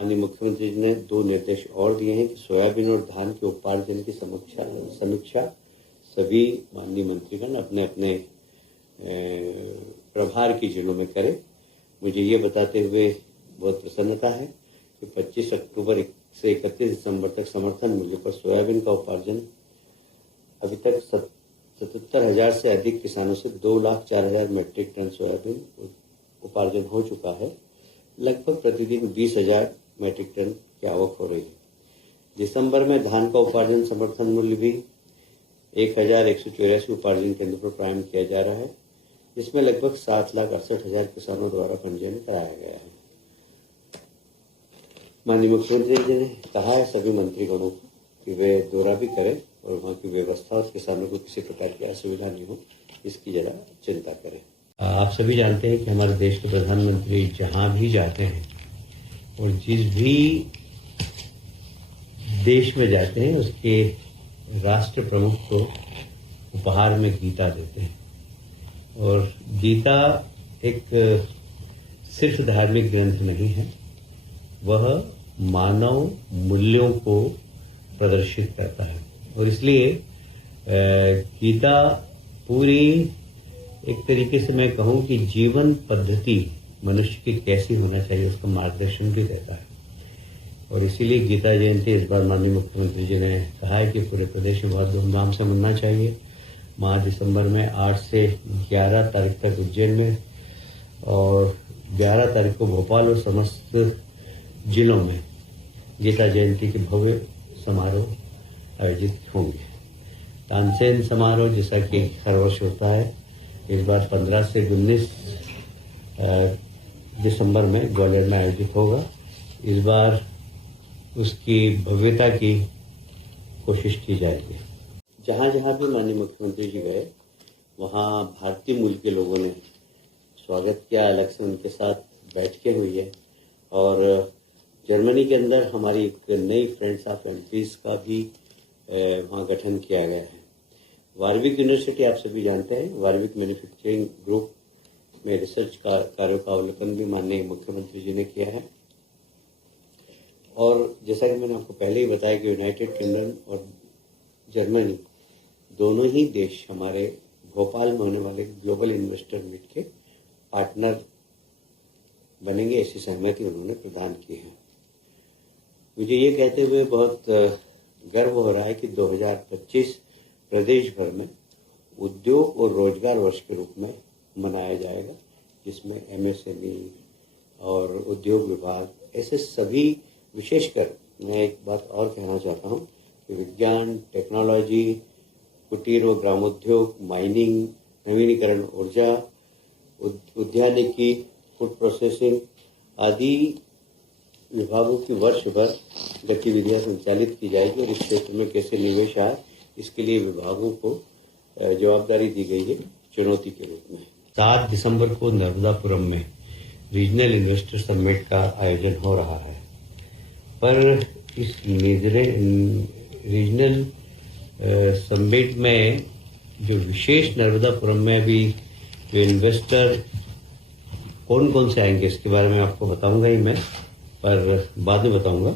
माननीय मुख्यमंत्री जी ने 2 निर्देश और दिए हैं कि सोयाबीन और धान के उपार्जन की समीक्षा सभी माननीय मंत्रीगण अपने अपने प्रभार की जिलों में करें। मुझे ये बताते हुए बहुत प्रसन्नता है कि 25 अक्टूबर से 31 दिसंबर तक समर्थन मूल्य पर सोयाबीन का उपार्जन अभी तक 77,000 से अधिक किसानों से 2,04,000 मीट्रिक टन सोयाबीन उपार्जन हो चुका है। लगभग प्रतिदिन 20,000 मीट्रिक टन की आवक हो रही है। दिसंबर में धान का उपार्जन समर्थन मूल्य भी 1,184 उपार्जन केंद्र पर प्रारंभ किया जा रहा है, जिसमें लगभग 7,68,000 किसानों द्वारा पंजीयन कराया गया है। माननीय मुख्यमंत्री जी ने कहा है सभी मंत्रीगणों को कि वे दौरा भी करें और वहाँ की व्यवस्था और किसानों को किसी प्रकार की असुविधा नहीं हो, इसकी जरा चिंता करें। आप सभी जानते हैं कि हमारे देश के प्रधानमंत्री जहाँ भी जाते हैं और जिस भी देश में जाते हैं उसके राष्ट्र प्रमुख को उपहार में गीता देते हैं। और गीता एक सिर्फ धार्मिक ग्रंथ नहीं है, वह मानव मूल्यों को प्रदर्शित करता है। और इसलिए गीता पूरी एक तरीके से मैं कहूँ कि जीवन पद्धति मनुष्य की कैसी होना चाहिए उसका मार्गदर्शन भी देता है। और इसीलिए गीता जयंती इस बार माननीय मुख्यमंत्री जी ने कहा है कि पूरे प्रदेश में बहुत धूमधाम से मनाना चाहिए। माह दिसंबर में 8 से 11 तारीख तक उज्जैन में और 11 तारीख को भोपाल और समस्त जिलों में गीता जयंती के भव्य समारोह आयोजित होंगे। तानसेन समारोह जैसा कि हर वर्ष होता है, इस बार 15 से 19 दिसंबर में ग्वालियर में आयोजित होगा। इस बार उसकी भव्यता की कोशिश की जाएगी। जहाँ जहाँ भी माननीय मुख्यमंत्री जी गए वहाँ भारतीय मूल के लोगों ने स्वागत किया, अलग से उनके साथ बैठकें हुई है। और जर्मनी के अंदर हमारी एक नई फ्रेंड्स ऑफ एमपीज का भी वहाँ गठन किया गया है। वारविक यूनिवर्सिटी आप सभी जानते हैं, वारविक मैन्युफैक्चरिंग ग्रुप में रिसर्च कार्यों का अवलोकन भी माननीय मुख्यमंत्री जी ने किया है। और जैसा कि मैंने आपको पहले ही बताया कि यूनाइटेड किंगडम और जर्मनी दोनों ही देश हमारे भोपाल में होने वाले ग्लोबल इन्वेस्टर मीट के पार्टनर बनेंगे, ऐसी सहमति उन्होंने प्रदान की है। मुझे ये कहते हुए बहुत गर्व हो रहा है कि 2025 प्रदेश भर में उद्योग और रोजगार वर्ष के रूप में मनाया जाएगा, जिसमें एमएसएमई और उद्योग विभाग ऐसे सभी, विशेषकर मैं एक बात और कहना चाहता हूँ कि विज्ञान, टेक्नोलॉजी, कुटीर व ग्रामोद्योग, माइनिंग, नवीनीकरण ऊर्जा, उद्यानिकी, फूड प्रोसेसिंग आदि विभागों की वर्ष भर गतिविधियां संचालित की जाएगी। और इस क्षेत्र में कैसे निवेश आए, इसके लिए विभागों को जवाबदारी दी गई है चुनौती के रूप में। 7 दिसंबर को नर्मदापुरम में रीजनल इन्वेस्टर समिट का आयोजन हो रहा है, पर इस रीजनल समिट में जो विशेष नर्मदापुरम में अभी जो इन्वेस्टर कौन कौन से आएंगे इसके बारे में आपको बताऊंगा ही मैं, पर बाद में बताऊंगा।